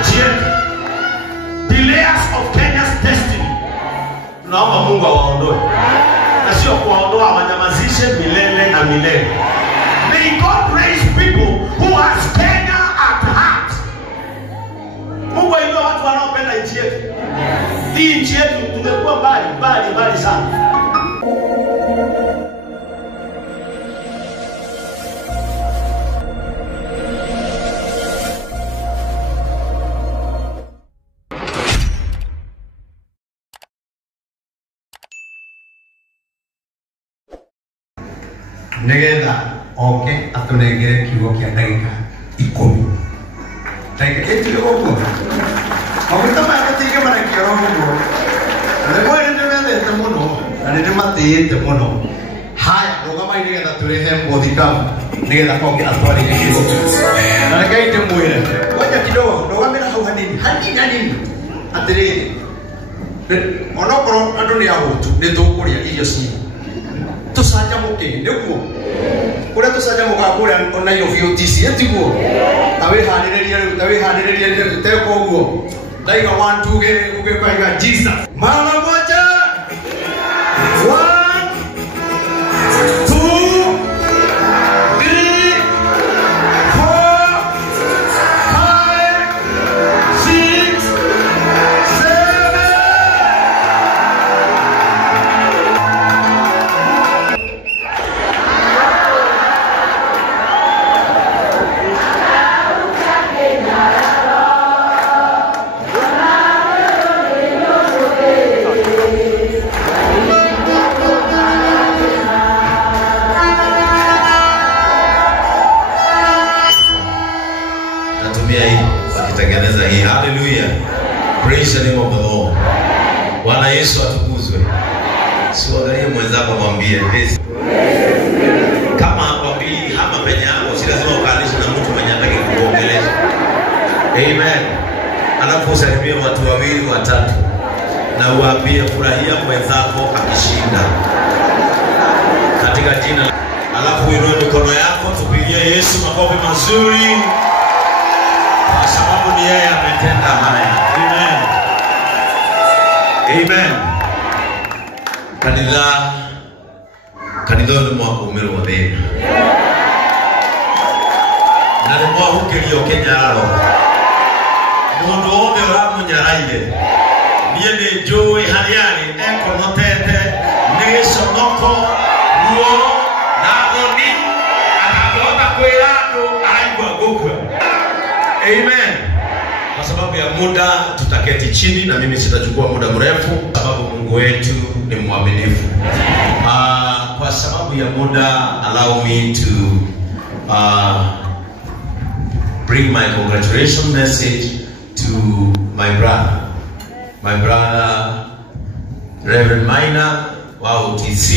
nchi yetu, delays of Kenya's destiny, tunaomba Mungu awaondoe, na sio kuwaondoa, wanyamazishe milele na milele. May God raise people who has Kenya at heart. Mungu ainue watu wanaopenda nchi yetu. Hii nchi yetu tungekuwa mbali sana. Negeda oke atunengere kiugo kia ndagika 10. Ndagika ĩtire ũguo. Maguta maya matige marekio ũguo. Na mwere nĩmendete mũno na nĩmatĩĩte mũno. Haya, rũgamai nĩgetha tũrehe mũthikabu nĩgetha oke atwarĩre kiugo. Na Ngai ndĩmwĩre, ngoja kidogo, rũgamĩra hau hanini. Atĩrĩrĩ. Onokorwo andũ nĩ ahũtu nĩtũkũrĩa irio ciitũ. Tusajamuke niguo kuria tusajamuka kuria online of UTC etiguo tawihaniriria teko uguo ndaiga 1 2 uge kwa Jesus mara moja 1 Praise the name of the Lord. Bwana Yesu atukuzwe. Siangalie mwenzako mwambie kama hakwambii hama penye yako si lazima ukalishe na mtu mwenye anataka kukuongelesha. Amen. Anaposalimia watu wawili watatu na uambie furahia mwenzako akishinda. Katika jina alafu uinue mikono yako tupigie Yesu makofi mazuri. Kwa sababu ni yeye ametenda haya. Amen. Amen. Kanitha nĩ mwakumĩrwo thĩna. Na nĩ mwahukĩrio kĩnyararo. Mũndũ wothe ũramũnyaraire. Niĩ nĩ njũĩ harĩa arĩ ekũnotete nĩ gĩconoko ruo na thoni akangĩhota kwĩra andũ araigua gũkua. Amen. Kwa sababu ya muda tutaketi chini na mimi sitachukua muda mrefu sababu Mungu wetu ni mwaminifu. Kwa sababu ya muda allow me to bring my congratulations message to my brother Reverend Maina wa OTC.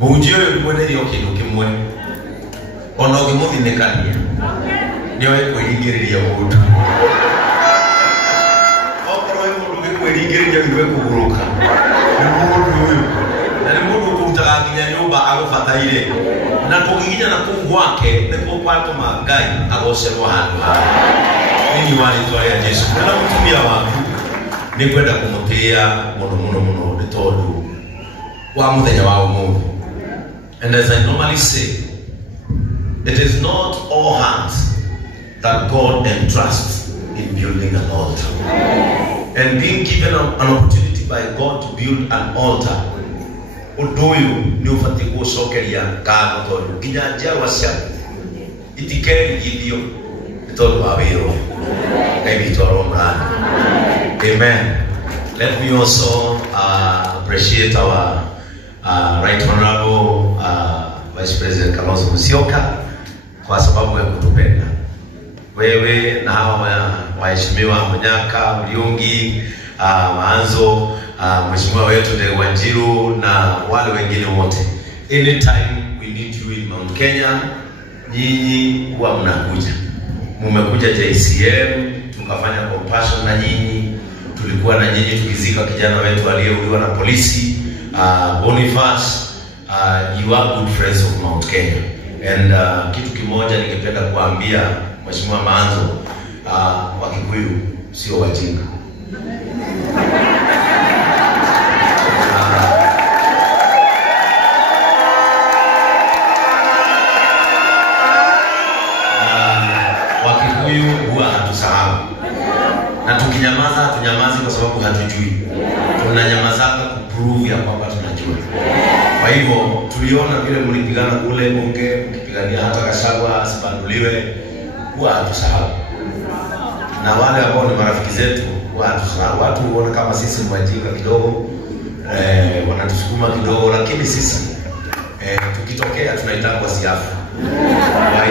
Mujio mwenerio kindu kimwe ona ũgĩmũthinĩkania nĩoĩ kwĩringĩrĩria mũndũ. Okorwo wĩ mũndũ ũgĩkwĩringĩrĩria nĩwe kũgũrũka nĩ mũndũ ũyũ na nĩ mũndũ ũkũrutaga nginya nyũmba agũbataire na kũgiginya na kũu gwake nĩkuo kwatũma Ngai agocerwo handũ haha thĩinĩ wa rĩĩtwa rĩa Jesũ. Na mũtumia waku nĩ kwenda kũmũtĩĩa mũno nĩ tondũ wa mũthenya wa ũmũthĩ. And as I normally say, it is not all hands that God entrusts in building an altar. And being given an opportunity by God to build an altar, udoyo ni ufati kusokeria ngatho tondu nginya njiarwa ciaku itikerigithio nĩ tondũ wa wĩra ũyũ. Ngai witũ aromũrathime. Amen. Let me also appreciate our Right Honorable Vice President Kalonzo Musyoka kwa sababu ya kutupenda. Wewe na hawa waheshimiwa Munyaka, Muriungi, Maanzo, mheshimiwa wetu Ndegwa Njiru na wale wengine wote. Anytime we need you in Mount Kenya, nyinyi huwa mnakuja. Mmekuja JCM, tukafanya compassion na nyinyi. Tulikuwa na nyinyi tukizika kijana wetu aliyeuliwa na polisi, Boniface. You are good friends of Mount Kenya. And kitu kimoja ningependa kuambia Mheshimiwa Maanzo, Wakikuyu sio wajinga. Wakikuyu huwa hatusahau. Na tukinyamaza tunyamazi kwa sababu hatujui. Tunanyamazaga kuprove ya kwamba tunajua. Kwa hivyo tuliona vile mlipigana kule bunge, mkipigania hata Gachagua asibanduliwe, huwa hatusahau. Na wale ambao ni marafiki zetu huwa hatusahau. Watu huona kama sisi ni wajinga kidogo, wanatusukuma kidogo, lakini sisi tukitokea tunaitangwa siafu. Kwa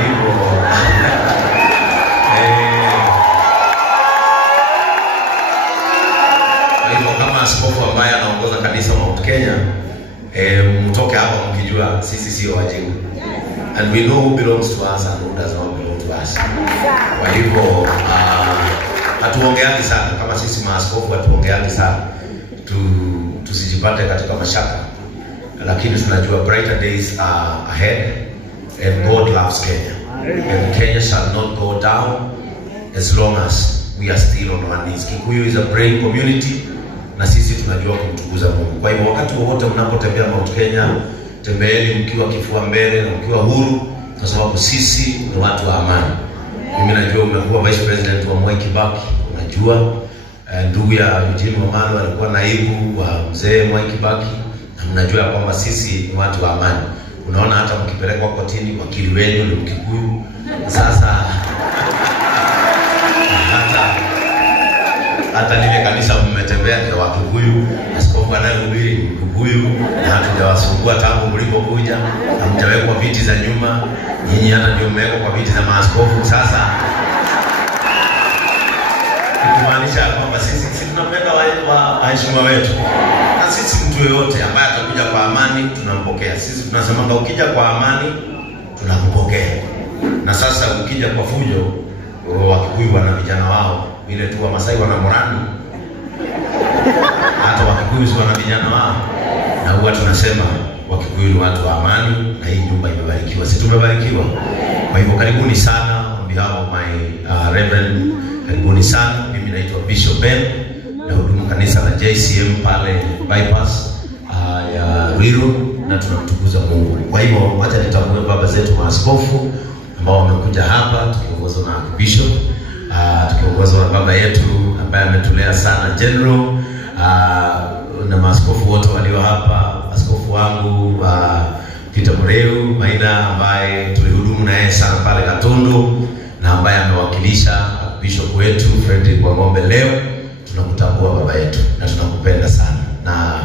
hivyo kama askofu ambaye anaongoza kanisa Mount Kenya, mtoke hapa mkijua sisi sio wajinga. And we know who belongs to us and who does not belong to us. Kwa hivyo hatuongeani sana kama sisi maaskofu, hatuongeani sana tusijipate katika mashaka, lakini tunajua brighter days are ahead and God loves Kenya. And Kenya shall not go down as long as we are still on our knees. Kikuyu is a praying community na sisi tunajua kumtukuza Mungu. Kwa hivyo wakati wote mnapotembea Mount Kenya, tembeeni mkiwa kifua mbele na mkiwa huru, kwa sababu sisi ni watu wa amani. Mimi najua umekuwa vice president wa Mwai Kibaki, unajua ndugu ya Eugene Wamalwa alikuwa naibu wa mzee Mwai Kibaki, na mnajua kwamba sisi ni watu wa amani. Unaona hata mkipelekwa kotini wakili wenu ni Mkikuyu. Sasa hata lile kanisa mmetembea kwa Wakikuyu, askofu anayehubiri Mkikuyu, na hatujawasumbua tangu mlipokuja, hamjawekwa viti za nyuma, nyinyi hata ndio mmewekwa kwa viti za maaskofu. Sasa kumaanisha kwamba sisi tunapenda waheshimiwa wetu, na sisi mtu yoyote ambaye atakuja kwa amani tunampokea. Sisi tunasema ukija kwa amani tunakupokea. Na sasa ukija kwa fujo, Wakikuyu wana vijana wao, vile tu Wamasai wana morani, hata Wakikuyu wana vijana wao, na huwa tunasema Wakikuyu ni watu wa amani na hii nyumba imebarikiwa. Sisi tumebarikiwa. Kwa hivyo karibuni sana on behalf of my reverend, karibuni sana. Mimi naitwa Bishop Ben na hudumu kanisa la JCM pale bypass ya Ruiru, na tunamtukuza Mungu. Kwa hivyo wacha nitambue baba zetu maaskofu ambao wamekuja hapa tukiongozwa na Bishop, tukiongozwa na baba yetu ambaye ametulea sana General, na maaskofu wote walio hapa, askofu wangu Peter Mureu Maina ambaye tulihudumu naye sana pale Gatundu na ambaye amewakilisha Bishop wetu Frederick Wangombe leo. Tunakutambua baba yetu na tunakupenda sana. Na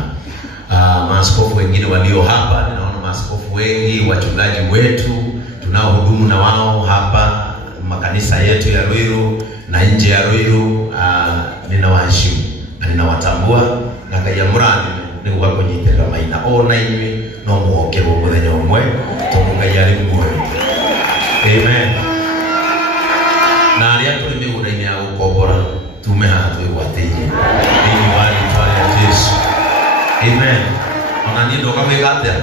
maaskofu wengine walio hapa, ninaona maaskofu wengi, wachungaji wetu tunaohudumu na wao hapa makanisa yetu ya Ruiru na nje ya Ruiru, ninawaheshimu na ninawatambua, na kaya murani ni wako nyitera Maina ona inywe no muoke bo muthenya umwe tomuga yari muoyo. Amen. Na aria tuli migunda-ini ya gukobora tumeha twigwateire thini wa rĩĩtwa rĩa Jesũ. Amen. Ona niĩ ndoka kwĩgatĩra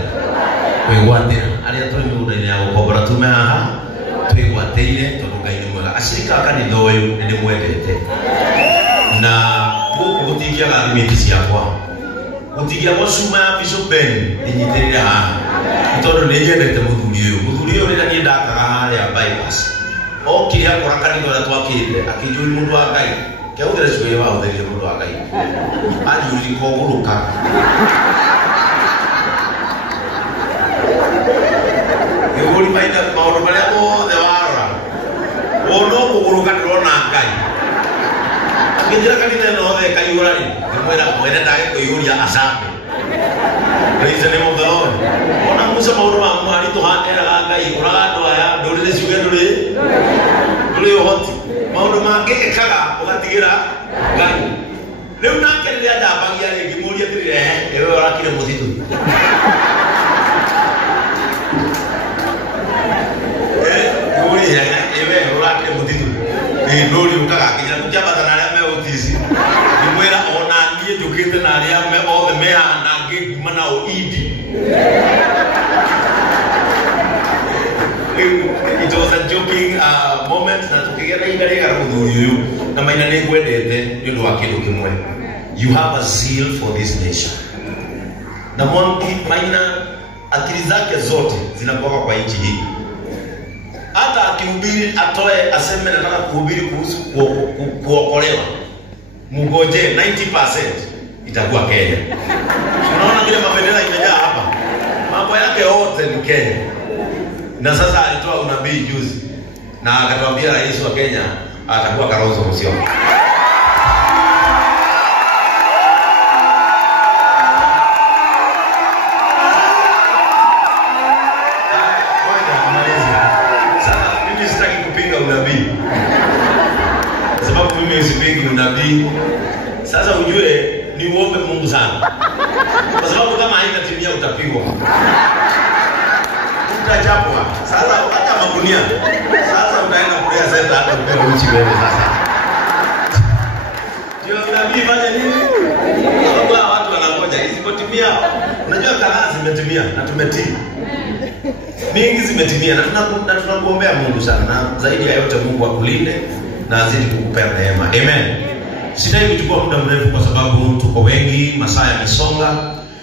aria tuli migunda-ini ya gukobora tumeha twigwateire tondu Ngai nĩ mwega. Acirika a kanitha ũyũ nĩ ndĩmwendete, na gũkũ gũtingĩaga limiti ciakwa, gũtingĩaga cuma ya Bishop Ben ĩnyitĩrĩre haha, tondũ nĩ nyendete mũthuri ũyũ rĩrĩa niĩ ndakaga harĩa bypass okire akora kanitha ũrĩa twakĩte akĩnjũri mũndũ wa Ngai kĩahũthĩra ciugo iria wahũthĩrire mũndũ wa Ngai anjũrire kũgũrũka Gĩgũri Maina maũndũ marĩa mothe warora no kũgũrũka ndĩrona Ngai ngĩnjĩra kanitha ĩno othe ĩkaihũra rĩ ngĩmwĩra mwene ndagĩkũihũria acambe. Praise the name of the Lord. Ona Musa maũndũ ma mwari tũhandĩraga Ngai ũraga andũ aya ndũrĩrĩ ciuge ndũrĩ ũhoti maũndũ mangĩ ĩkaga ũgatigĩra Ngai. Rĩu nake rĩrĩa ndambagia rĩ ngĩmũria atĩrĩrĩ ewe ũrakire mũthitũ ngĩmũria ewe ũrakire mũthitũ ndũri ũkaga nginya tũkĩambatana arĩa me ũtici ngĩmwĩra ona niĩ njũkĩte na arĩa othe mehana ngĩnguma nao Idi. It was a joking moment na tukigera ina rega ruthuriyo na maina ni gwendete ni ndo wa kindu kimwe. You have a zeal for this nation. Na mwangi maina akili zake zote zinakuwa kwa nchi hii. Hata akihubiri atoe aseme nataka kuhubiri kuhusu kuokolewa. Mugoje 90% itakuwa Kenya. Unaona vile mabendera imejaa hapa. Mambo yake yote ni Kenya. Na sasa alitoa unabii juzi na akatuambia rais wa Kenya atakuwa Kalonzo Musyoka. Sababu mimi sipingi unabii. Sasa ujue ni uombe Mungu sana. Kwa sababu kama haitatimia utapigwa. Utachapwa. Sasa hata magunia. Sasa utaenda kulea sasa hata upewe uchi wewe sasa. Ndio unabii fanya nini? Kwa watu wanangoja isipotimia. Unajua kadhaa zimetimia na tumetii. Mingi zimetimia na tunakuombea Mungu sana, na zaidi ya yote Mungu akulinde na azidi kukupea neema. Amen. Sitaki kuchukua muda mrefu kwa sababu tuko wengi, masaa yamesonga,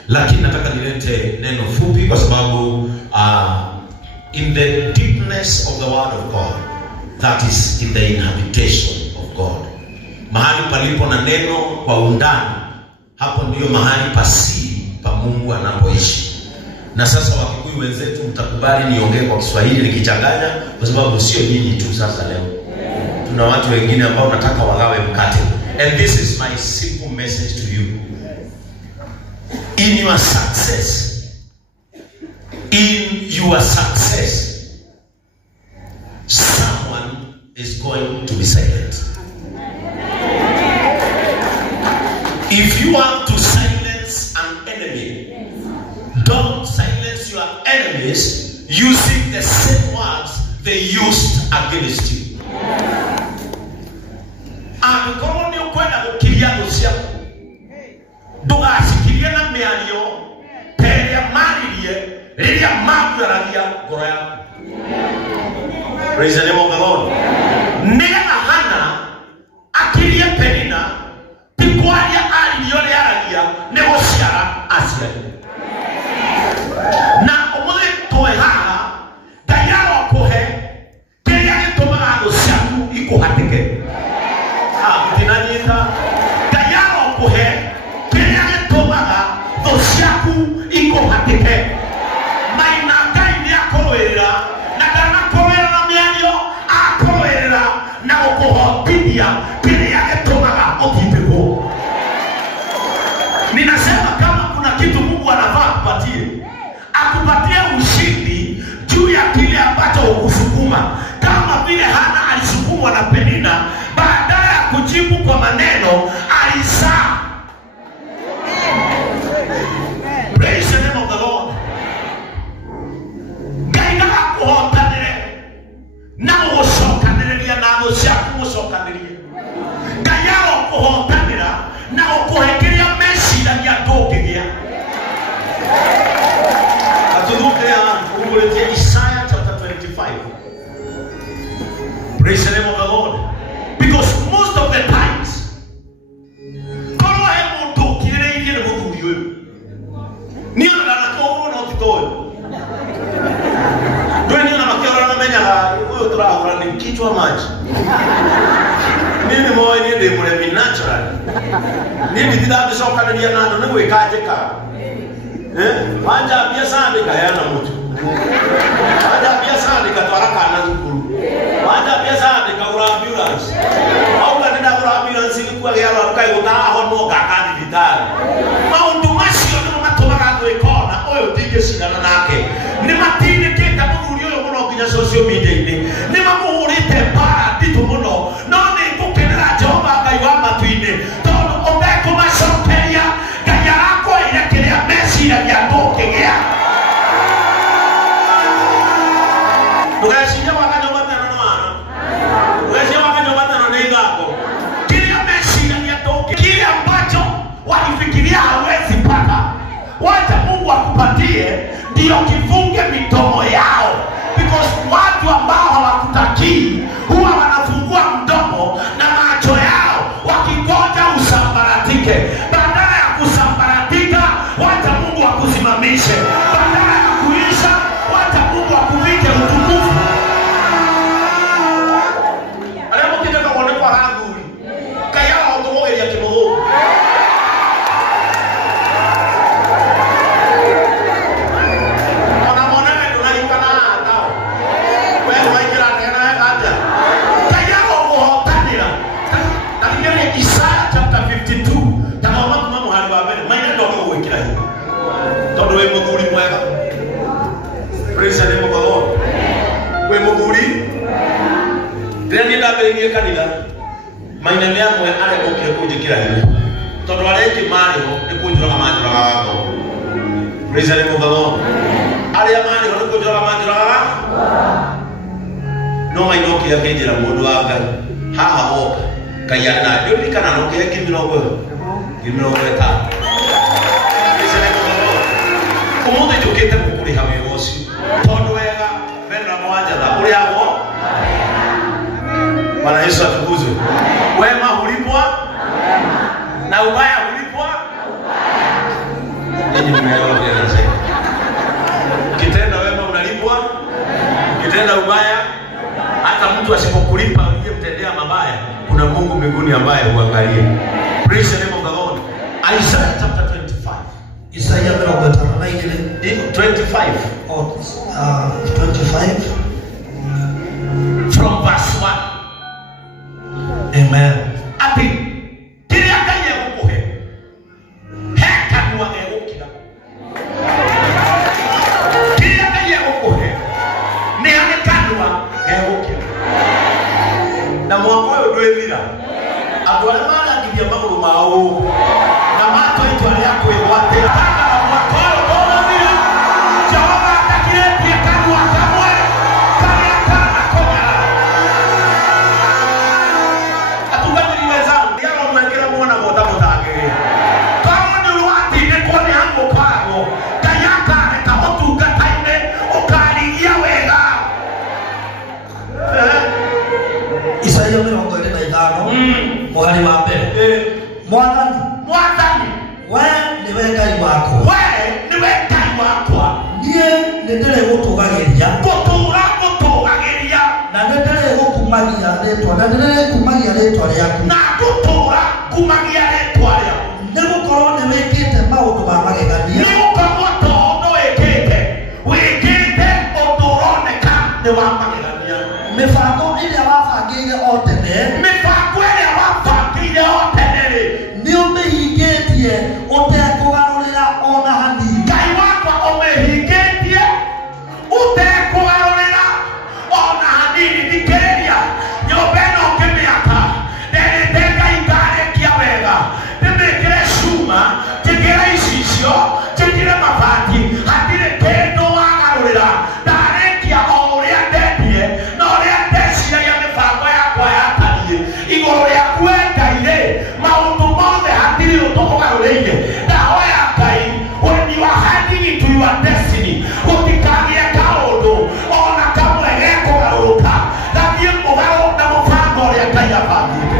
lakini nataka nilete neno fupi kwa sababu in the deepness of the word of God, that is in the inhabitation of God. Mahali palipo na neno kwa undani, hapo ndio mahali pasiri pa Mungu anapoishi. Na sasa Wakikuyu wenzetu mtakubali niongee kwa Kiswahili nikichanganya kwa sababu sio nyinyi tu sasa leo. Tuna watu wengine ambao nataka wagawe mkate. And this is my simple message to you. In your success, someone is going to be silent. If you want to silence an enemy, don't silence your enemies using the same words they used against you. Angorwo ni ukwenda gukiria guciaku ndugasikirie na miario teria maririe riria maguragia ngoro yaku. Praise the name of the Lord. Nena Hana akirie Penina tikwaria aririo riaragia ne guciara aciari. Na umwe toe haha dayaro kohe kiria gitumaga guciaku ikuhatike. Tinanyita dayaro kohe kiria gitumaga guciaku ikuhatike. Maina Ngai ni akorwira na ndana korwira na miario akorwira na ukuhotithia kiria gitumaga utithiko. Ninasema kama kuna kitu Mungu anafaa kupatie, akupatie ushindi juu ya kile ambacho ukusukuma. Kama vile Hana alisukumwa na Penina, baada ya kujibu kwa maneno alizaa. Praise the name of the Lord. Gaina kuhotanire na usokaniriria na guciaku usokaniririe. Gaina kuhotanira na ukuhekeria meciragia ndungigia. Isaiah chapter 25. Praise the name of the Lord. Because most of the times, kichwa maji. Mimi moyo ni ndio mle natural. Mimi ndio soka ndio nando na gwikaje ka. Wanja pia sana kayana mtu. Wanja pia sana katwara kana zukuru. Wanja pia sana kaura ambulance. Au kana kaura ambulance ilikuwa yalo akai utaho no kakani vitali. Maundu masio no matomaga gwikona oyo tige shindana nake. Ni matini kenda muguri oyo muno kinya social media ini. Ni mamuhurite para titu muno. No ni kukenera Jehova Ngai wa matuine. Tondu obeko macokeria Ngai arako irekeria meciria ya ndokegea. Ugashia wakati watano na wana. Ugashia wakati watano na ingako. Kile meciria ya ndokegea. Kile ambacho walifikiria hawezi pata. Wacha Mungu akupatie ndio kifunge mitomo yao. Because watu ambao hawakutakii huwa wanafungua mdomo muthuri mwega. Praise the name of the Lord. We muthuri. Ndeni ndabĩrĩirie kanitha. Maina nĩ amwe arĩa mokire kũnjĩkĩra hinya. Tondũ arĩa aingĩ marĩho nĩ kũnjũraga manjũraga ngoro. Praise the name of the Lord. Arĩa marĩho nĩ kũnjũraga manjũraga. No mainokire akĩnjĩra mũndũ wa Ngai. Haha woka. Ngai arĩ nawe. Nĩũririkana nokire ngiri mĩrongo ĩtatũ. Praise the name of the Lord. Ũmũthĩ njũkĩte gũkũrĩha wĩra ũcio. Tondũ wega wena mwanjatha ũrĩagwo. Bwana Yesu atukuzwe. Wema hulipwa na ubaya hulipwa. Ninyi mnaelewa vile nasema. Kitenda wema unalipwa, kitenda ubaya hata mtu asipokulipa uliyemtendea mabaya, kuna Mungu mbinguni ambaye huangalia. Praise the name of the Lord. Isaiah chapter 25. Isaiah 25. 25 from verse 1. Amen. Ati kile Ngai egũkũhe he kanua gegũkira. Kile Ngai egũkũhe nĩ harĩ kanua gegũkira. Na mwaka ũyũ ndwĩthira andũ arĩa marangithia magũrũ mao na matwa itua rĩa kwĩgwatĩra mwaka ũyũ ndũthira. Jehova atakirĩtie kanua kamwe karĩa kanakũgara. Atungati wenzangu, yalo mwekera muona moda mutagĩrĩra. Kama nĩ ũrũatinde kone hangu ũkaragwo, Ngai akareka ũtungata-inĩ ũkarigia wega. Isaiah 25 mũhari wa mbere. Mwathani, we nĩwe Ngai wakwa. We nĩwe Ngai wakwa. Niĩ nĩndĩrĩgũtũgagĩria. Gũtũgagĩria. Na nĩndĩrĩgũkumagia rĩĩtwa rĩaku. Na gũtũra kumagia rĩĩtwa rĩaku. Nĩgũkorwo nĩwĩkĩte maũndũ ma magegania. Nĩgũkorwo tondũ wĩkĩte ũndũ ũroneka nĩ wa magegania. Mĩbango ĩrĩa wabangĩire o tene. Nĩũmĩhingĩtie ũtekũgarũrĩra ona hanini. Ngai wakwa ũmĩhingĩtie ũtekũgarũrĩra ona hanini. Thikĩrĩria nyũmba ĩno ngĩmĩaka nderĩte Ngai ngarĩkia wega ndĩmĩkĩre cuma njĩkĩre icicio njĩkĩre mabati hatirĩ kĩndũ wagarũrĩra. Ndarĩkia o ũrĩa ndendie na ũrĩa ndeciragia mĩbango yakwa yatariĩ igũrũ rĩaku we Ngai-rĩ, maũndũ mothe hatirĩ ũtũgarũrĩire. Ndahoya Ngai, when you are heading into your destiny, gũtikagĩe kaũndũ ona kamwe gekũgarũrũka gathiĩ mũgarũ na mũbango ũrĩa Ngai abangĩte.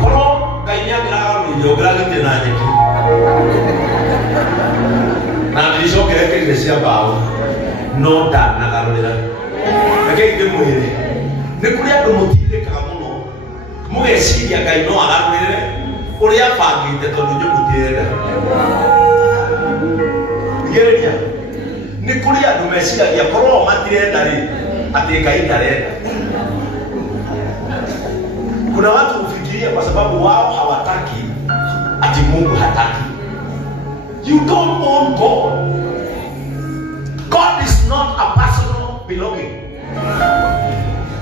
Korwo Ngai nĩangĩragarũrĩire ũngĩragĩthiĩ na nyeki na ndiricoke ekĩrire cia mbaũ, no ndanagarũrĩra. Rekei ndĩmwĩre, nĩ kũrĩ andũ mũtiĩrĩkaga mũno mũgeciria Ngai no agarũrĩre ũrĩa abangĩte tondũ inyuĩ mũtirenda. Thikĩrĩria, nĩ kũrĩ andũ meciragia korwo matirenda-rĩ atĩ Ngai ndarenda. Kuna watu hufikiria kwa sababu wao hawataki ati Mungu hataki. You don't own God. God is not a personal belonging.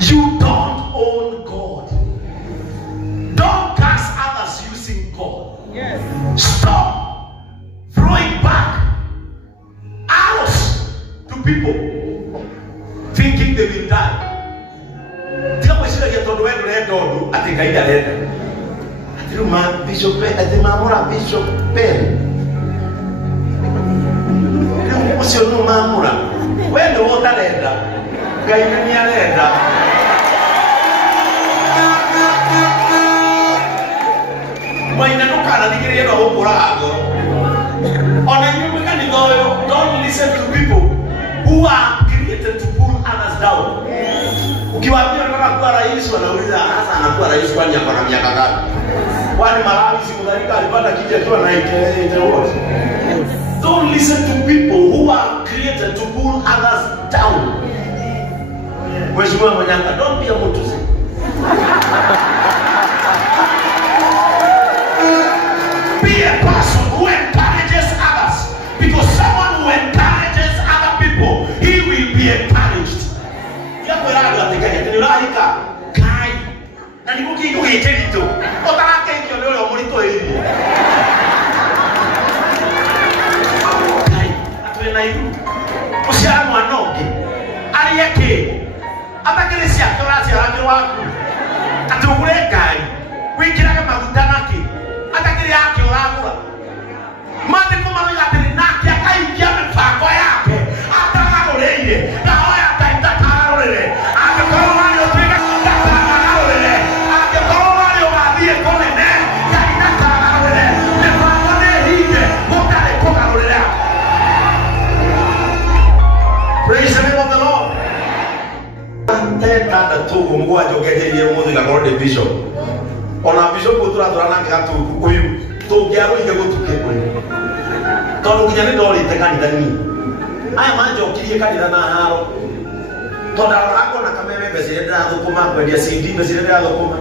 You don't own God. Don't curse others using God. Yes. Stop throwing back arrows to people thinking they will die. Tia mwĩciragia tondũ we ndũrenda ũndũ atĩ Ngai ndarenda. Atĩ rĩu Bishop atĩ mamũra Bishop Ben. Rĩu ũcio nĩ mamũra. We nĩwe ũtarenda. Ngai nĩarenda. Maina ndũkanathikĩrĩrie no gũkũraga ngoro. Ona inyuĩ kanitha ũyũ, don't listen to people who are created to pull others down. Ukiwaambia nataka kuwa rais wanauliza hasa anakuwa rais kwani ako na miaka ngapi? Kwani Malawi siku gani alipata kiti akiwa na 88 awards? Don't listen to people who are created to pull others down. Mheshimiwa Manyanga, don't be a Mutuzi. Be a person who encourages Na niko kindu gitito. Otarake ikyo leo omurito iri. Kai, atwena iru. Ushara mwanoke. Ali yake. Abakelesi akorasi arabyo waku. Atugure gari. Wikiraga maguta nake. Atakiri yake uragura. Mande kuma wigatiri nake akaikia mipango yake. Atagarureire. Na hoya taita karurire. Akakoro wali otweka takarurire. Akakoro wali ogathie konene. Kaina karurire. Mipango nehige. Mutare kugarurire. Praise the name of the Lord. Tenda tugu mgwa jogeje ye muthi gakoro de bishop. Ona bishop utura turana ngatu kuyu. Tugiaro ige gutuke kuyu. Tondu nginya ni ndori te kanitha ni. Aya manje okirie kanitha na haro. Tondu arako na kameme besire ndathukuma kwendia CD besire ndathukuma.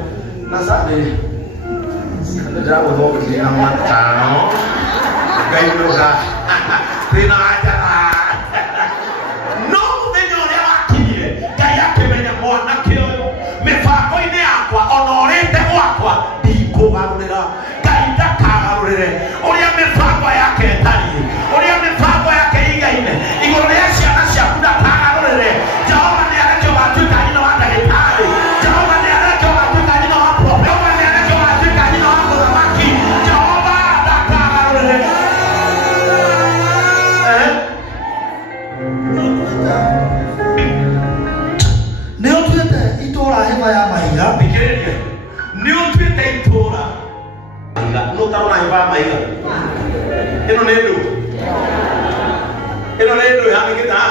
Na sabe. Ndago thokire amatano. Ngairuga. Rina aja. Mefako-ini yakwa onorete gwakwa ndikugarurira Ngai ndakagarurire uria mefako yake tari uria mefako yake igaine iguru ria ciana ciaku ndakagarurire Jehova ni areke watuika nyina wa ndagitari Jehova ni areke watuika nyina wa prophet Jehova ni areke watuika nyina wa muthamaki Jehova ndakagarurire Hema ya mahiga Nigeria ni utwite itura no tarona hema ya mahiga ino nendo ya migita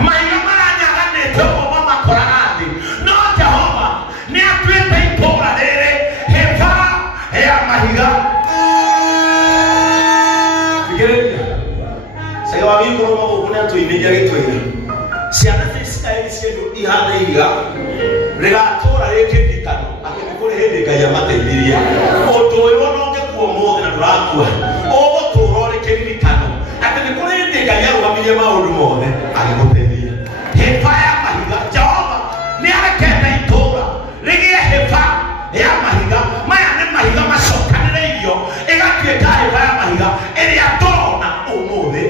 mahiga maranya ganete omo makoragandi no Jehova ni atwite itura rere hema ya mahiga Nigeria sega wabi ko mo kuna to imeja getwira ciana Israeli ciedu ihana iga Regatora rekendikano akikore hende kaya matebiria otoyo noke kuomo na rakwa obo torore kendikano akikore hende kaya wamiye maundu mothe akikutebiria hefa ya mahiga Jehova ni arekenda itora rigie hefa ya mahiga maya ni mahiga macokanire irio igatuika hefa ya mahiga iria tona umuthe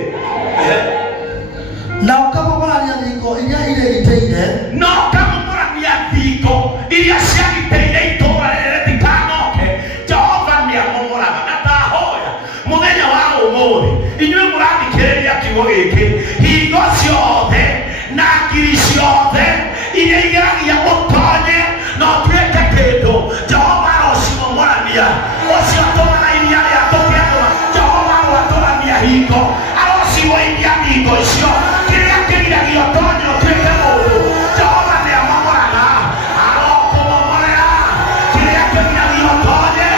na ukamogorania thingo iria iregiteire no kamogorania thingo iria ciagiteire itura rĩrĩ rĩtikanoke Jehova nĩ amomoraga na ndahoya mũthenya wa ũmũthĩ inyuĩ mũrathikĩrĩria kiugo gĩkĩ hingo ciothe na ngiri ciothe iria igeragia ũtonye na ũtuĩke kĩndũ Jehova arocimomorania ũcio tũmana iria rĩa tũkĩandũma Jehova arotũrania hingo arocimoiria hingo icio kĩrĩa kĩgiragia ũtonye ũtuĩke mũndũ Jehova nĩ amomoraga arokũmomorera kĩrĩa kĩgiragia ũtonye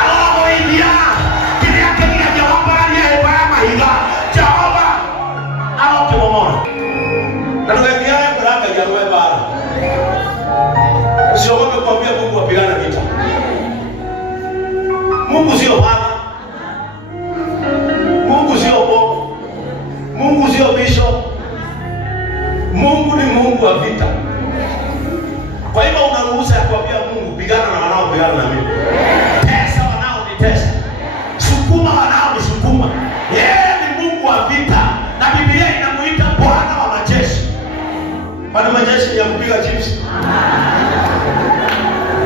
arogũithia kĩrĩa kĩgiragia wambarania hĩba ya mahiga Jehova arokĩmomora na ndũgekĩage mũrakagia rwe mbara usiogope kuambia Mungu apigana vita Mungu sio baba Mungu sio bobo Mungu sio bishop Mungu ni Mungu wa vita kwa hivyo una ruhusa ya kuambia Mungu pigana na wanaopigana na mimi tesa wanaonitesa sukuma wanaonisukuma yeye ni Mungu wa vita na Biblia inamuita Bwana wa majeshi Bwana majeshi ya kupiga chips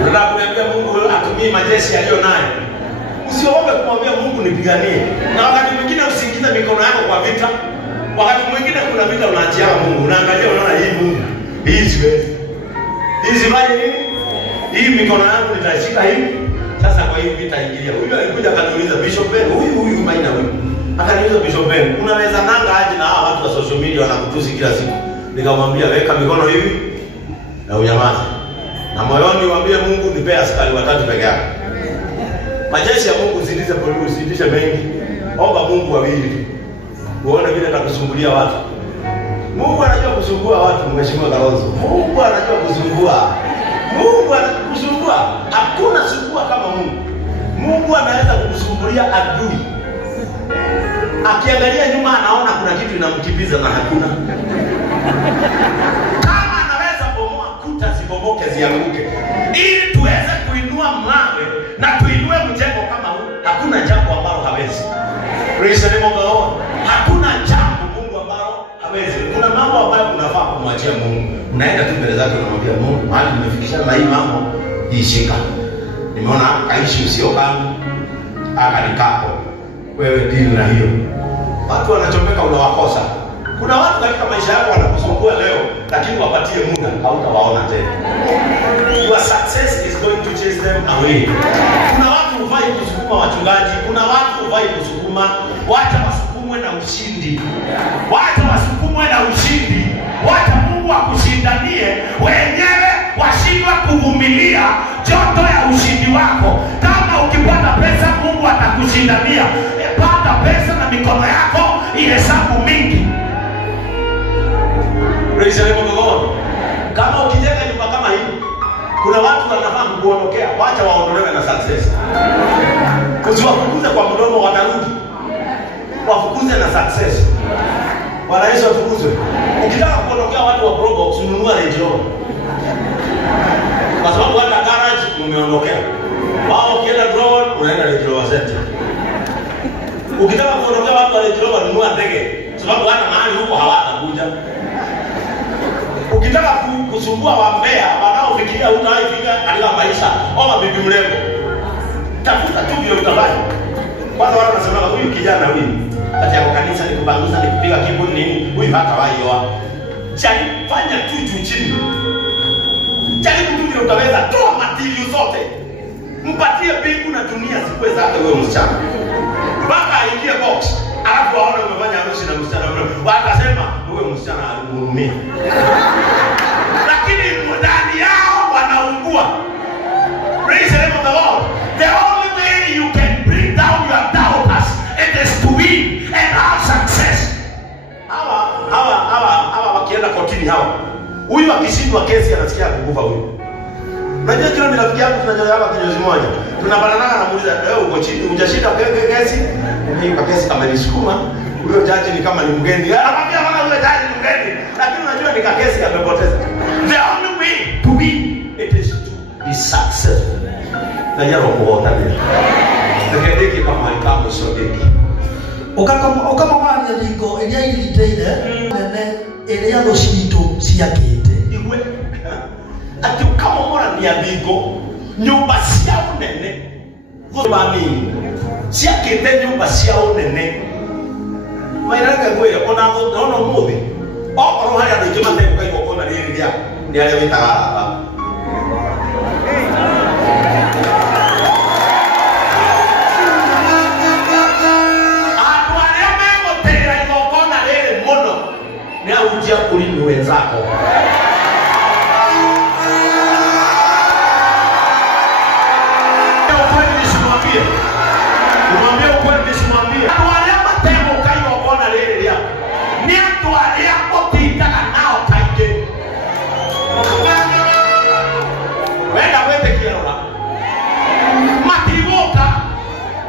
Ndio kuambia Mungu atumie majeshi aliyo nayo usiogope kumwambia Mungu nipiganie na wakati mwingine usiingize mikono yako kwa vita wakati mwingine kuna vita unaachia Mungu unaangalia unaona hii Mungu hii siwezi hii sifanye nini hii mikono yangu nitashika hivi sasa kwa hii vita ingilia huyu alikuja akaniuliza Bishop Ben huyu maina huyu akaniuliza Bishop Ben unaweza nanga aje na hawa watu wa social media wanakutusi kila siku nikamwambia weka mikono hivi na unyamaze na moyoni uambie Mungu nipe askari watatu peke yake majeshi ya Mungu zidishe mengi omba Mungu wawili uone vile atakusumbulia watu Mungu anajua kusumbua watu mheshimiwa Kalonzo Mungu anajua kusumbua Mungu anakusumbua hakuna sumbua kama Mungu Mungu anaweza kukusumbulia adui akiangalia nyuma anaona kuna kitu inamkimbiza na hakuna kama anaweza bomoa kuta zibomoke zianguke ili tuweze na tuinue mjengo kama huu. Hakuna jambo ambalo hawezi. Praise the name of the Lord. Hakuna jambo Mungu ambalo hawezi. Kuna mambo ambayo unafaa kumwachia Mungu. Unaenda tu mbele zake unamwambia Mungu, mahali nimefikisha na hii mambo ishika. Nimeona aishi usio kangu akanikako. Wewe deal na hiyo. Watu wanachomeka unawakosa. Kuna watu katika maisha yako wanakusumbua leo, lakini wapatie muda hautawaona tena. Your success is going to chase them away. Kuna watu hufai kusukuma wachungaji, kuna watu hufai kusukuma, wacha wasukumwe na ushindi. Wacha wasukumwe na ushindi. Wacha Mungu akushindanie, wenyewe washindwa kuvumilia joto ya ushindi wako. Kama ukipata pesa Mungu atakushindania. Pata pesa na mikono yako ihesabu mingi. Praise the name of the Lord. Kama ukijenga nyumba kama hii, kuna watu wanafaa kuondokea, wacha waondolewe na success. Usiwafukuze kwa mdomo, wanarudi. Wafukuze na success. Bwana Yesu atukuzwe. Ukitaka kuondokea watu wa Probox, ununua Range Rover. Kwa sababu hata garage umeondokea. Wao ukienda drone unaenda Range Rover Center. Ukitaka kuondokea watu wa Range Rover, nunua ndege. Sababu hata mahali huko hawatakuja. Ukitaka kusumbua wambea wanaofikiria utaifika katika maisha au bibi mrembo, tafuta tu vile utafanya. Kwanza watu wanasema huyu kijana huyu ati yako kanisa ni kubanguza ni kupiga kibuni nini, huyu hata waioa. Fanya tu juu chini. Jaribu tu vile utaweza, toa material zote. Mpatie mbingu na dunia zikuwe zake wewe msichana. Mpaka aingie box. Alafu waone umefanya harusi na msichana mdogo. Wakasema wewe msichana alihurumia. Lakini ndani yao wanaungua. Praise the name of the Lord. The only way you can bring down your doubters is to win and have success. Hawa wakienda kotini hawa. Huyu akishindwa kesi anasikia kukufa huyu. Unajua kila rafiki yangu tunajua hapa kinyozi moja. Tunabanana na muuliza wewe uko chini hujashinda kesi? Mimi kwa kesi kama nisukuma, huyo jaji ni kama ni mgeni. Anamwambia bwana huyo jaji ni mgeni. Lakini unajua ni kesi amepoteza. The only way to win it is to be successful. Na yaro kuota ni. Ndekeke kama kama sodeki. Ukama mwana liko elia iliteire nene elia loshito siakite. Iwe ati kama mwana ni amigo nyumba cia unene goba mimi siakite nyumba cia unene mairaga gwe ona muthi okoro hari andũ aingĩ matekũka igongona rĩrĩ rĩa nĩ arĩa wĩtaga hapa andũ arĩa megũtĩĩra igongona rĩrĩ mũno nĩ ahunjia kũrimi wenzako. Umwambie ukweli nisimwambie. Watu wale matemo kaiwa kuona lile lia. Ni watu wale otitaka nao kaike. Wenda wete kirola. Mativoka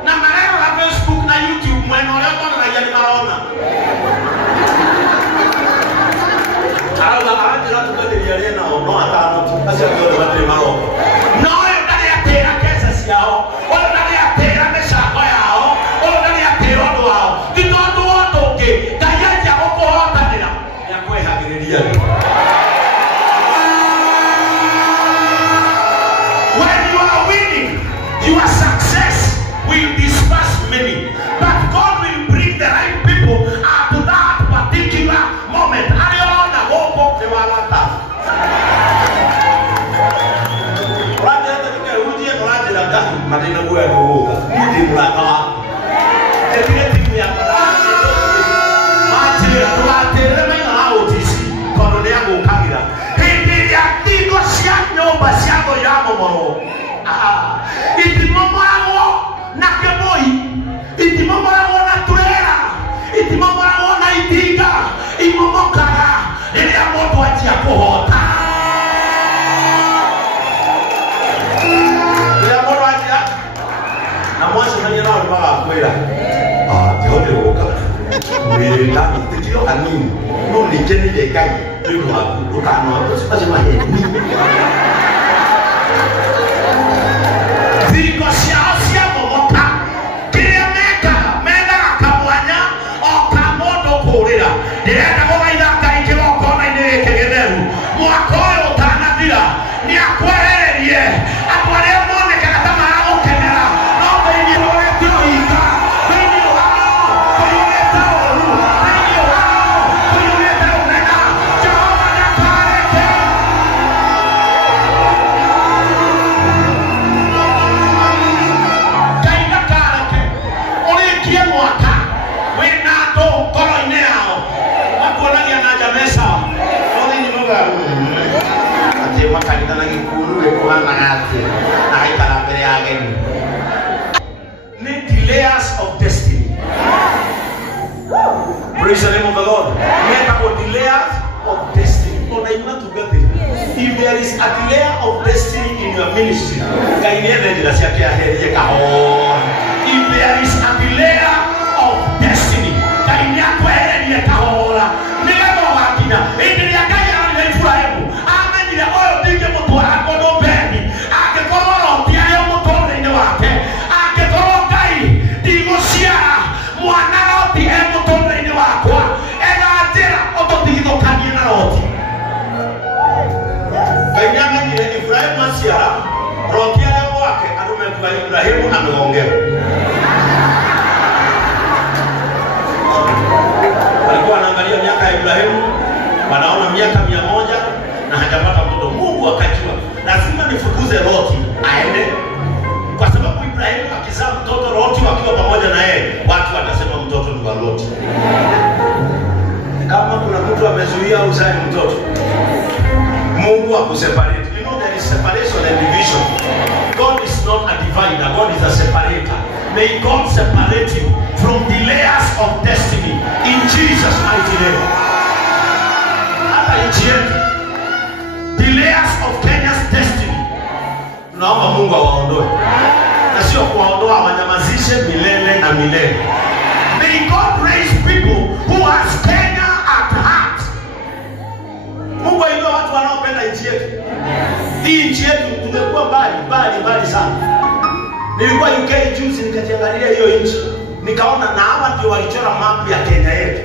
na maneno ya Facebook na YouTube mweno leo na yale naona. Ala hadi watu kadi yale na ono hata tu. Basi ndio watu maro. No ndani ya tena kesa siao. Wala ndani ya tena meshako yao. Wala ndani ya tena watu wao. Ndio watu wote kayaja huko hata nila. Ya kuehagirilia. When you are winning, your success will disperse many. But God will bring the right people at that particular moment. Aliona hopo ni walata. Raja katika ujie raja la kazi madina bora kuoga. Mudi mlaka. Tekile timu ya raja. Maji atuatere mena hao tisi. Kono yangu ukagira. Hindi ya tiko sia nyumba siago yamo moro. Itimomorago na keboi. Itimomorago na turera. Itimomorago na itinga. Imomokara. Ili ya moto atia kuhota. Ili ya moto atia. Na mwasi kanya nao ni waka kwela. Tehote woka. Mwili tani. Titilo kanini. Nuni jeni jekai. Nuni waku. Ukano waku. Sipasi maheni. Because managate na haikara mbere ya ageni. Ni delayers of destiny. Praise the name of the Lord. Make up delayers of destiny. No, I want to get it. If there is a delay of destiny in your ministry, if there is a delay of destiny, Ibrahimu ameongea. Walikuwa wanaangalia miaka ya Ibrahimu, wanaona miaka 100 na hajapata mtoto. Mungu akajua lazima nifukuze Loti aende, kwa sababu Ibrahimu akizaa mtoto Loti wakiwa pamoja na yeye, watu watasema mtoto ni wa Loti. Kama kuna mtu amezuia uzae mtoto, Mungu akuseparate. You know there is separation and division. God is not a divider, God is a separator. May God separate you from the layers of destiny in Jesus' mighty name. Hata nchi yetu, the layers of Kenya's destiny, tunaomba Mungu awaondoe. Na sio kuwaondoa, wanyamazishe milele na milele. May God raise people who has Kenya at heart. Mungu ainua watu wanaopenda nchi yetu. Hii nchi yetu tumekuwa mbali sana. Nilikuwa UK juzi nikajiangalia hiyo nchi. Nikaona na hawa ndio walichora map ya Kenya yetu.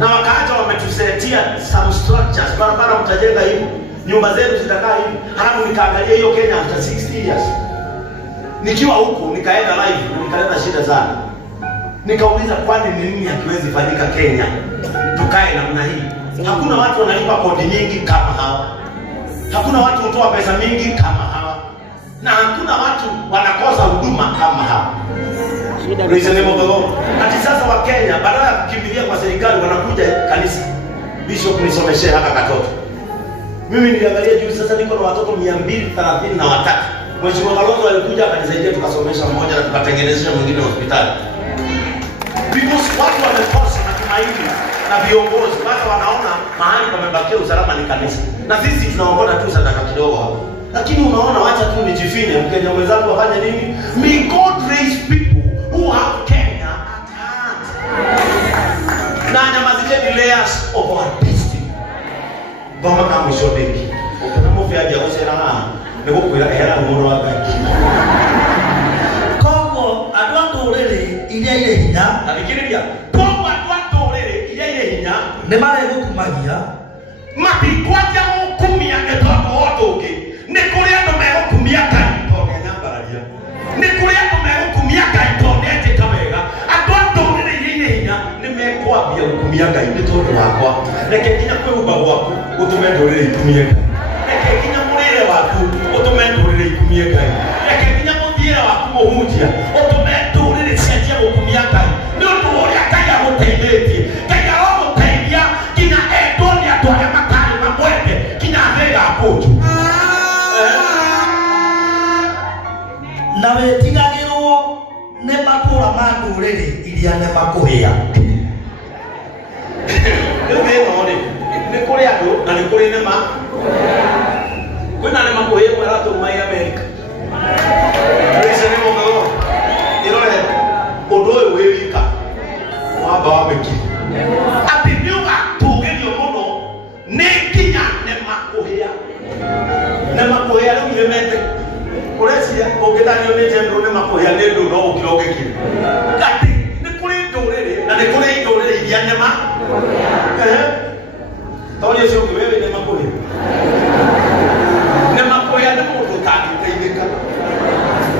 Na wakaacha wametusetia some structures. Barabara mtajenga hivi, nyumba zetu zitakaa hivi. Halafu nikaangalia hiyo Kenya after 60 years. Nikiwa huko nikaenda live, nikaleta shida sana. Nikauliza kwani ni nini hakiwezi fanyika Kenya? Tukae namna hii. Hakuna watu wanalipa kodi nyingi kama hawa. Hakuna watu hutoa pesa mingi kama hawa. Na hakuna watu wanakosa huduma kama hawa. Praise the name of the Lord. Hadi sasa wa Kenya badala ya kukimbilia kwa serikali wanakuja kanisa. Bishop nisomeshe haka katoto. Mimi niliangalia juu sasa niko na watoto 233. Mheshimiwa Kalonzo alikuja akanisaidia tukasomesha mmoja na tukatengenezesha mwingine hospitali. Because watu wamekosa matumaini na viongozi watu wanaona mahali pamebakia usalama ni kanisa. Na sisi tunaongona tu sadaka kidogo hapo. Lakini unaona wacha tu nijifinye Mkenya mwenzangu afanye nini? May God raise people who have Kenya at heart. Na nyamazije the layers of our destiny. Boma kama mshodeki. Ukana mfia aje usera na nego kwira hera ngoro wake. Kogo adwatorere iria ile hinya Alikiriria. Kogo adwatorere iria ile hinya ne mare gukumagia matikwaja kumia etoto wotoke. Ni kuri ando megukumia kai tonge nyambararia. Ni kuri ando megukumia kai tonge eteka wega. Adwatorere iria ile hinya ni mekwambia gukumia kai ni tondu wakwa. Reke kinya kweuba gwaku utume ndorere ikumie kai. Reke kinya murire waku utume ndorere ikumie kai. Reke kinya muthiira waku muhunjia utume ndorere cianjia gukumia kai. Ni undu uria kai aguteithĩtie. Kai aguteithia kinya endoni atware makari mamwende kinya thega akutu. na wetigagirwo ne makura ma nduriri iria ne makuhia ni kuri andu na ni kuri nema kwina nema kuhia mwera tu mai America. Praise the name of the Lord. Irore odo wewika waba wabeki ati niuga tugerio muno ni kinya nema kuhia ru yemete kuresia ogedanyo ne jendo nema kuhia ne ndo no ukirogeki ati ni kuri nduriri na ni kuri nduriri iria nema Tawali sio kiwewe nema kuhia. Nema kuhia ni mundu tangiteithika.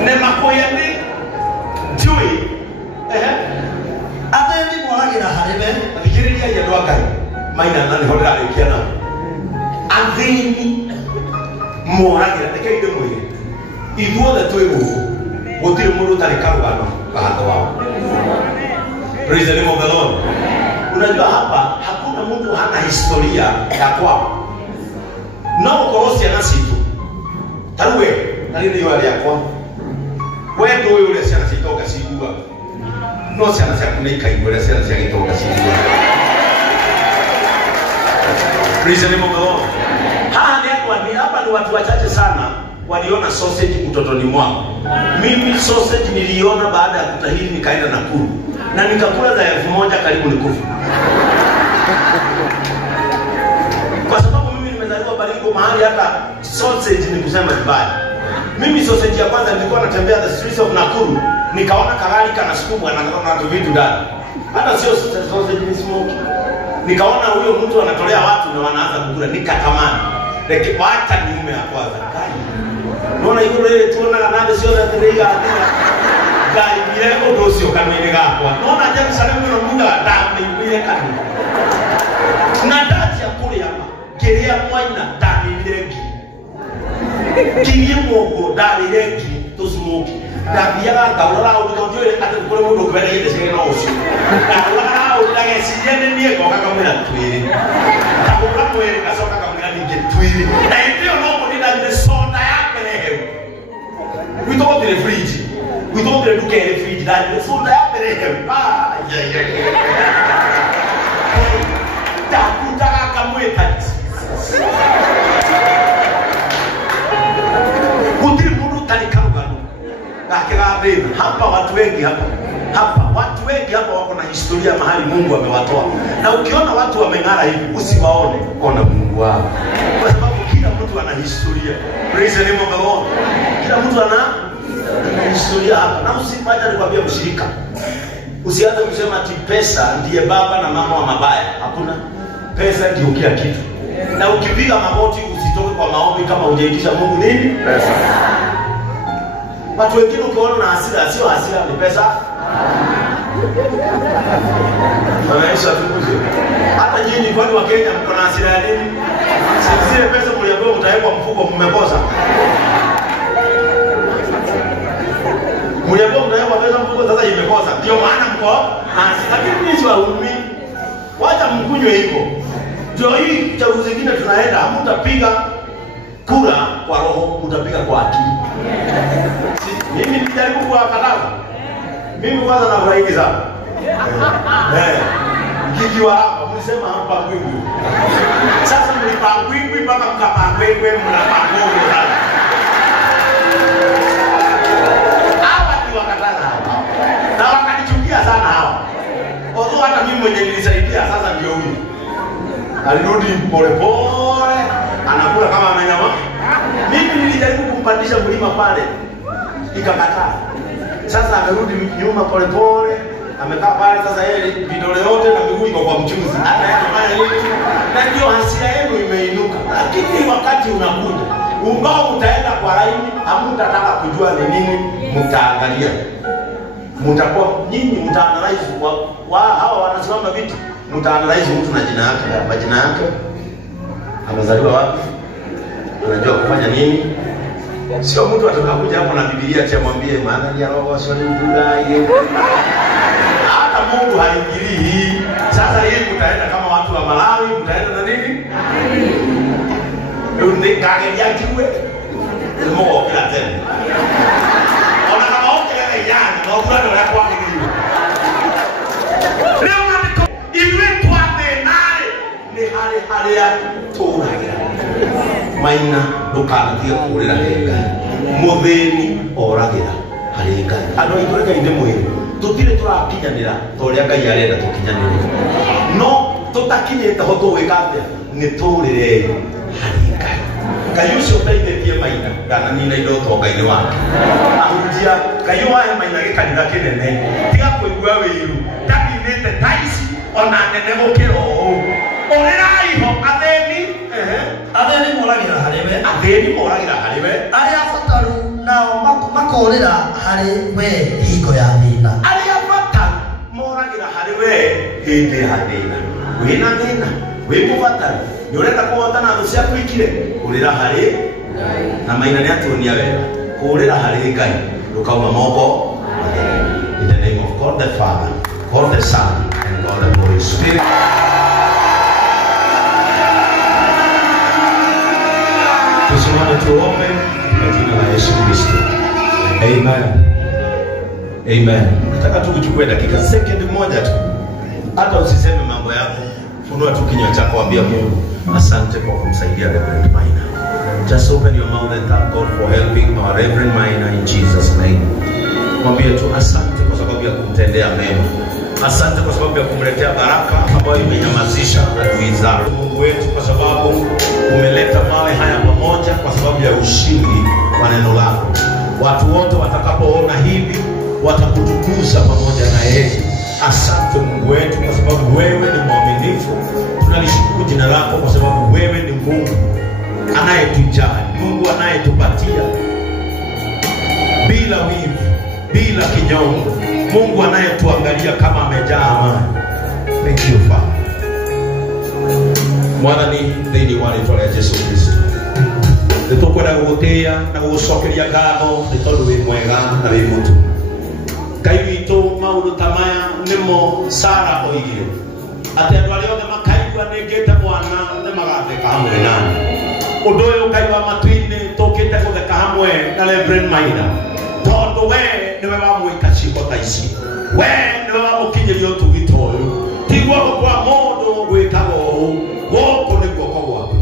Nema kuhia ni njui. atheni moragira haribe Thikiriria ya ndwakai. Maina nani horera ikiana. Atheni moragira tekeide mwire. Ithuothe twi guku. Gutiri mundu tari karugano bahatho wao. Praise the name of the Lord. Unajua hapa hakuna mtu hana historia ya kwao. Na ukorosia nasitu. na nini yale yako wewe ndio yule sana sitoka sigua no sana sana kunaika yule sana sana sitoka sigua. Praise the name of the Lord. Hapa ni watu wachache sana waliona sausage utotoni mwao. Mimi sausage niliona baada ya kutahiri nikaenda Nakuru na nikakula za 1000 karibu nikufa. Kwa sababu mimi nimezaliwa Baringo mahali hata sausage ni kusema vibaya. Mimi sausage ya kwanza nilikuwa natembea the streets of Nakuru, nikaona karali kanasukumwa na vitu ndani. Hata sio sausage ni smoke. Nikaona huyo mtu anatolea watu na wanaanza kukula, nikatamani. Wacha niume ya kwanza. Unaona hiyo ile tuona nani sio za tega gai ile ndo sio kama ile gakwa. Unaona jamaa sana mimi namuda damu ile kani. Na dati ya kule hapa. Kiria mwana damu ile ki. Kiria mwogo damu ile ki to smoke. Damu ya kaula au ndio ile hata kule mwogo kwa ile sio na usi. Kaula au ile sijene nie kwa kama mwana twili. Kaula mwele kasoka kama twili. Na ndio mambo ndio ni soda yake leo. We don't the fridge. We don't the look at the fridge. That the soda yake leo. Ah, yeah. Takutaka kamweta. Kutiri mtu talikangano. Akirabe hapa watu wengi hapa watu wengi hapa wako na historia mahali Mungu amewatoa. Na ukiona watu wameng'ara hivi usiwaone, ona Mungu wao. Kwa sababu kila mtu ana historia. Praise the name of the Lord. Kila mtu ana historia hapa. Na usipaje nikwambia mshirika. Usianze kusema ati pesa ndiye baba na mama wa mabaya. Hakuna. Pesa ndio kila kitu. Na ukipiga magoti usitoke kwa maombi kama hujaitisha Mungu nini? Pesa. Watu wengine ukiona na hasira, sio hasira ni pesa. Maisha tukuze. Hata nyinyi kwani wa Kenya mko na hasira ya nini? Sisi pesa mliambiwa mtawekwa mfuko mmekosa. Mliambiwa mtawekwa pesa mfuko sasa imekosa. Ndio maana mko hasira. Lakini mimi si waumi. Wacha mkunywe hivyo. Ndio hii chaguzi zingine tunaenda hamtapiga kura kwa roho, mtapiga kwa akili. Mimi nijaribu kuwakataza. Mimi kwanza nafurahi sana. Kikiwa hapa mlisema hapa kwingi. Sasa mlipangwingwi mpaka mkapangwengwe mnapangwengwe sana. Hawa ni wakataza hapa. Na wakanichukia sana hawa. Ozo hata mimi mwenye nilisaidia sasa ndio huyu. Alirudi pole pole, anakula kama amenyama. Mimi nilijaribu kumpandisha mlima pale. Ikakataa. Sasa amerudi nyuma pole pole, amekaa pale sasa yeye vidole yote na miguu iko kwa mchuzi. Hata yeye anafanya nini? Na ndio hasira yenu imeinuka. Lakini wakati unakuja, ambao utaenda kwa laini, hamtataka kujua ni nini mtaangalia. Mtakuwa nyinyi mtaanalyze hawa wanasimama vitu. Mtaanalyze mtu na jina yake, majina yake. Amezaliwa wapi? Unajua kufanya nini? Sio mtu atakakuja hapo na Biblia ati amwambie maana ya roho swali ndulaye. Hata Mungu haingilii hii. Sasa hii mtaenda kama watu wa Malawi, mtaenda na nini? Ndio kage yajiwe. Mungu kila tena. Ona kama wote yana na ufanye na kwa nini? Leo nataka iwe tuande naye ni hali ya toa. Maina ndukanathie kurira henga muthini oragira hari Ngai andu aitu Ngai ndi mwiri tutire turakinyanira toria Ngai arenda tukinyanire no tutakinyite ho tuwika atia ni turire hari Ngai Ngai ucio ndaithĩtie Maina ndananina indo tonga-inĩ wake ahunjia Ngai wahe Maina gĩkanitha kĩnene tiga kũigua wĩiru ndakinĩte taici ona nene gũkĩra ũũ ũrĩrai ho atheni moragira hariwe aria bataru nao makorera hari we hingo ya thina aria bataru moragira hariwe hindi ya thina wina thina wimubataru ni urenda kuhotana thũ ciaku ikire urira hari na Maina ni atuonia wega kurira hari Ngai rukauma moko in the name of God the Father, God the Son and God the Holy Spirit. Tusimame tuombe kwa jina la Yesu. Amen. Amen. Nataka tu kuchukua dakika second moja tu. Hata usiseme mambo yako. Funua tu kinywa chako, ambia Mungu asante kwa kumsaidia Reverend Maina. Just open your mouth and thank God for helping our Reverend Maina in Jesus name. Mwambie tu asante kwa sababu ya kumtendea mema. Asante kwa sababu ya kumletea baraka ambayo imenyamazisha adui zake. Mungu wetu, kwa sababu umeleta mawe haya pamoja kwa sababu ya ushindi wa neno lako. Watu wote watakapoona hivi watakutukuza pamoja na yeye. Asante Mungu wetu kwa sababu wewe ni mwaminifu. Tunalishukuru jina lako kwa sababu wewe ni Mungu anayetujali, Mungu anayetupatia bila wivu, bila kinyongo, Mungu anayetuangalia kama amejaa amani. Thank you Father. Mwana ni thini wale tole Yesu Kristo. Nitukwenda gugutia na gucokeria ngatho ni tondu wi mwega na wi mutu. Ngai witũ maũndũ ta maya nĩmo Sara oigire atĩ andũ arĩa othe makaigua nĩngĩte mwana nĩmagatheka hamwe nani. Ũndũ ũyũ Ngai wa matu-inĩ tũkĩte gũtheka hamwe na Reverend Maina, tondũ we nĩwe wamwĩka ciĩko ta ici, we nĩwe wamũkinyĩria ũtugi ta ũyũ. Ti guoko kwa mũndũ gwĩkaga ũũ, gũkũ nĩ guoko gwaku.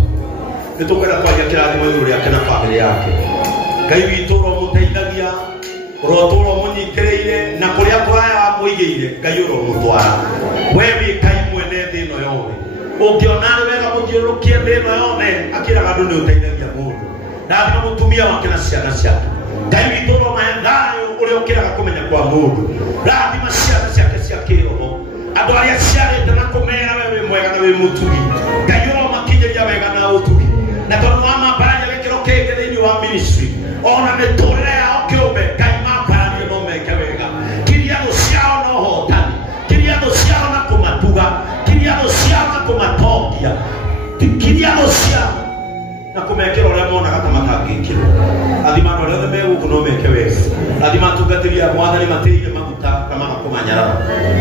Nĩtũkwenda kwaria kĩrathimo igũrũ rĩake na bamĩrĩ yake. Ngai witũ ũromũteithagia, ũrotũũra mũnyitĩrĩire, na kũrĩa kũraya wamũigĩire Ngai ũromũtwara. We wĩkai mwene thĩ ĩno yothe. Ũngĩona nĩ wega mũthiũrũrũkie thĩ ĩno yothe, akĩraga andũ nĩ ũteithagia mũndũ. Ndathima mũtumia wake na ciana ciake. Ngai witũ ũromahe thayũ ũrĩa ũkĩraga kũmenya kwa mũndũ. Ndathima ciana ciake cia kĩroho, andũ arĩa ciarĩte na kũmera we wĩ mwega na wĩ mũtugi. Ngai ũromakinyĩria wega na ũtugi, na tondũ wa mambararia gĩkĩro kĩngĩ thĩinĩ wa ministry, ona mĩtũrĩre yao kĩũmbe Ngai mambararia no meke wega. Kiria thũ ciao na ũhotani, kiria thũ ciao na kũmatuga, kiria thũ ciao na kũmatongia, kiria thũ ciao na kũmekĩra ũrĩa monaga ta matangĩkĩrwo. Athima andũ arĩa othe megũkũ no meke wega. Athima atungatĩri a Mwathani matĩire maguta na magakũmanyarara,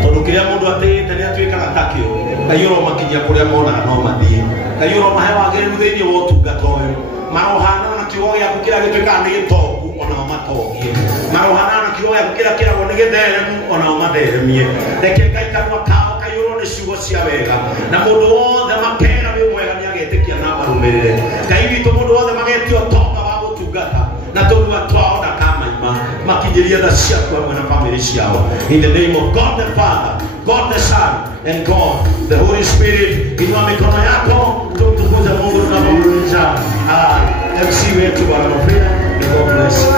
tondũ kĩrĩa mũndũ atĩĩte nĩ atuĩkaga takĩo. Ngai ũromakinyia kũrĩa monaga no mathiĩ. Ngai ũromahe wagĩrĩru thĩinĩ wa ũtungata ũyũ. Marohana na kiugo gĩaku kĩrĩa gĩtuĩkaga nĩ gĩtongu onao matongie. Marohana na kiugo gĩaku kĩrĩa kĩragwo nĩ gĩtheremu onao matheremie. Reke Ngai kanua kao kaiyũrwo nĩ ciugo cia wega, na mũndũ wothe makera wĩ mwega nĩ agetĩkia na marũmĩrĩre. Ngai witũ mũndũ wothe magetio ũtonga wa gũtungata na tũnua twao ndakamaima, makinyĩrie tha ciaku hamwe na bamĩrĩ ciao. In the name of God the Father, God the Son, and God the Holy Spirit. Inua mikono yako tumtukuze Mungu tunapomtukuza. MC wetu Bwana Mafia, God bless you.